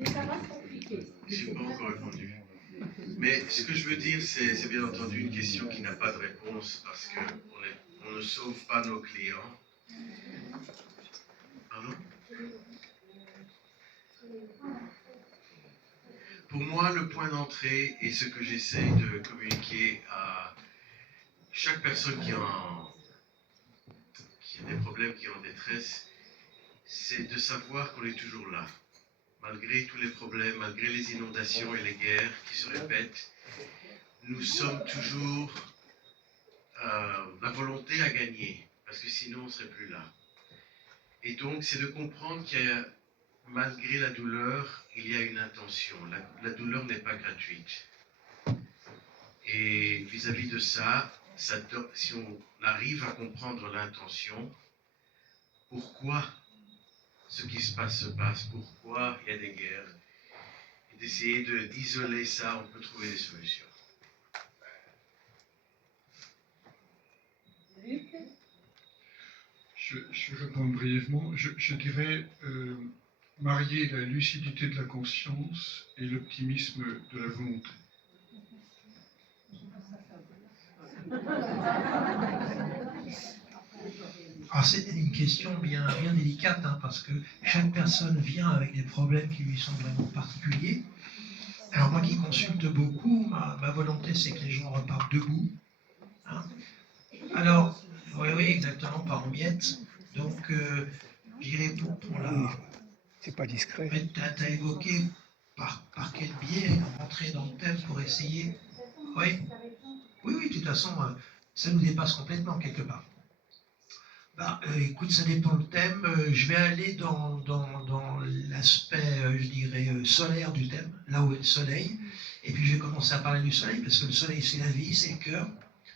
Je n'ai pas encore répondu. Mais ce que je veux dire, c'est bien entendu une question qui n'a pas de réponse parce qu'on ne sauve pas nos clients. Pardon? Pour moi, le point d'entrée et ce que j'essaie de communiquer à chaque personne qui a des problèmes, qui est en détresse, c'est de savoir qu'on est toujours là. Malgré tous les problèmes, malgré les inondations et les guerres qui se répètent, nous sommes toujours la volonté à gagner, parce que sinon on ne serait plus là. Et donc, c'est de comprendre malgré la douleur, il y a une intention. La douleur n'est pas gratuite. Et vis-à-vis de ça, si on arrive à comprendre l'intention, pourquoi ce qui se passe, pourquoi il y a des guerres, et d'essayer d'isoler ça, on peut trouver des solutions. Je réponds brièvement. Je dirais marier la lucidité de la conscience et l'optimisme de la volonté. Alors c'est une question bien délicate, hein, parce que chaque personne vient avec des problèmes qui lui sont vraiment particuliers. Alors moi qui consulte beaucoup, ma volonté c'est que les gens repartent debout. Hein. Alors, oui, exactement, pas en miettes. Donc, je dirais pour la... C'est pas discret. Tu as évoqué par quel biais rentrer dans le thème pour essayer... Oui, de toute façon, ça nous dépasse complètement quelque part. Écoute, ça dépend le thème. Je vais aller dans l'aspect, je dirais, solaire du thème, là où est le soleil. Et puis je vais commencer à parler du soleil, parce que le soleil, c'est la vie, c'est le cœur,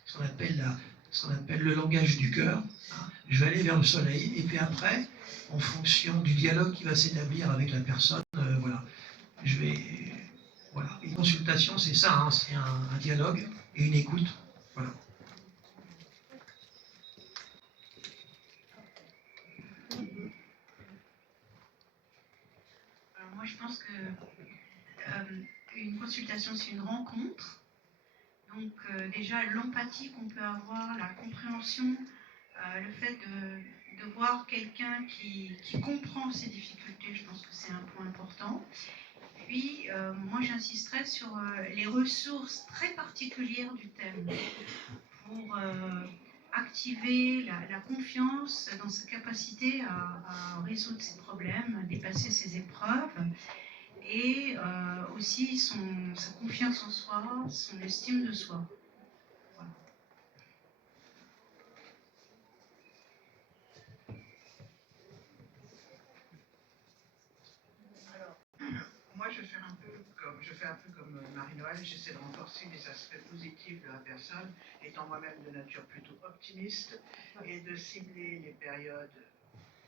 ce qu'on appelle le langage du cœur. Hein. Je vais aller vers le soleil, et puis après, en fonction du dialogue qui va s'établir avec la personne, voilà. Voilà. Une consultation, c'est ça, hein, c'est un dialogue et une écoute. Voilà. Moi, je pense que une consultation, c'est une rencontre. Donc, déjà, l'empathie qu'on peut avoir, la compréhension, le fait de voir quelqu'un qui comprend ses difficultés, je pense que c'est un point important. Puis, moi, j'insisterai sur les ressources très particulières du thème pour activer la confiance dans sa capacité à résoudre ses problèmes, à dépasser ses épreuves, et aussi sa confiance en soi, son estime de soi. Voilà. Alors, moi je fais un peu comme Marie-Noël, j'essaie de renforcer les aspects positifs de la personne, étant moi-même de nature plutôt optimiste, et de cibler les périodes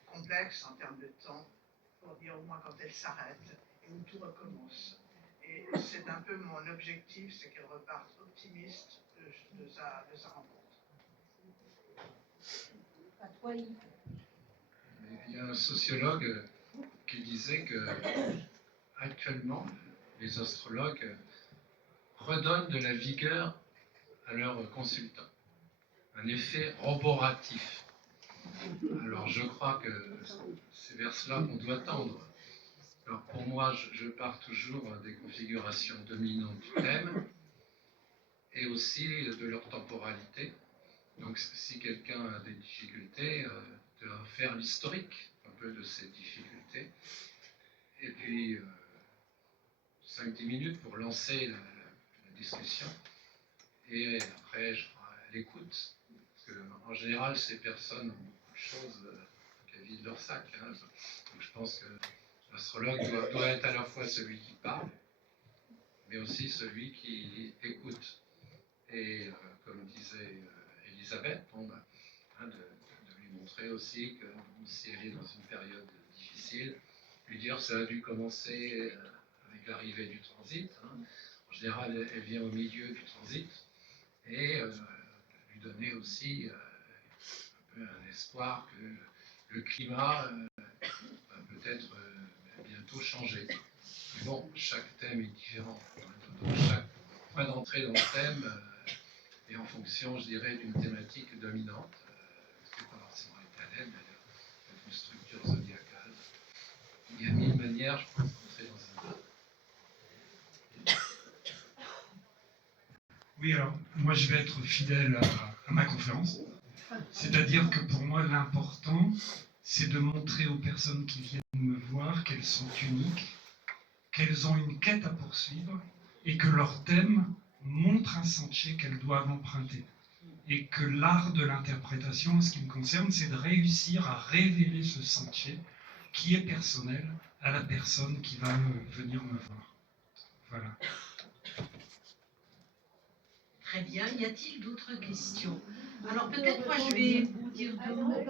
complexes en termes de temps, pour dire au moins quand elles s'arrêtent et où tout recommence. Et c'est un peu mon objectif, c'est qu'elle reparte optimiste de sa rencontre. À toi, Yves. Il y a un sociologue qui disait que actuellement, les astrologues redonnent de la vigueur à leurs consultants. Un effet roboratif. Alors je crois que c'est vers cela qu'on doit tendre. Alors pour moi, je pars toujours des configurations dominantes du thème et aussi de leur temporalité. Donc si quelqu'un a des difficultés, de faire l'historique un peu de ces difficultés. Et puis 5-10 minutes pour lancer la discussion. Et après, je ferai l'écoute. Parce qu'en général, ces personnes ont beaucoup de choses qu'elles vident leur sac. Hein. Donc je pense que l'astrologue doit être à la fois celui qui parle, mais aussi celui qui écoute. Et comme disait Elisabeth, de lui montrer aussi que si elle est dans une période difficile, lui dire que ça a dû commencer avec l'arrivée du transit. Hein. En général, elle vient au milieu du transit, et lui donner aussi un peu un espoir que le climat va peut-être bientôt changer. bon, chaque thème est différent. Donc chaque point d'entrée dans le thème est en fonction, je dirais, d'une thématique dominante. Ce n'est pas forcément éternel, d'ailleurs, une structure zodiacale. Il y a 1000 manières, je pense, d'entrer dans un thème. Oui, alors moi je vais être fidèle à ma conférence. C'est-à-dire que pour moi l'important, c'est de montrer aux personnes qui viennent me voir qu'elles sont uniques, qu'elles ont une quête à poursuivre et que leur thème montre un sentier qu'elles doivent emprunter. Et que l'art de l'interprétation, en ce qui me concerne, c'est de réussir à révéler ce sentier qui est personnel à la personne qui va venir me voir. Voilà. Très bien. Y a-t-il d'autres questions? Alors peut-être moi je vais vous dire deux mots.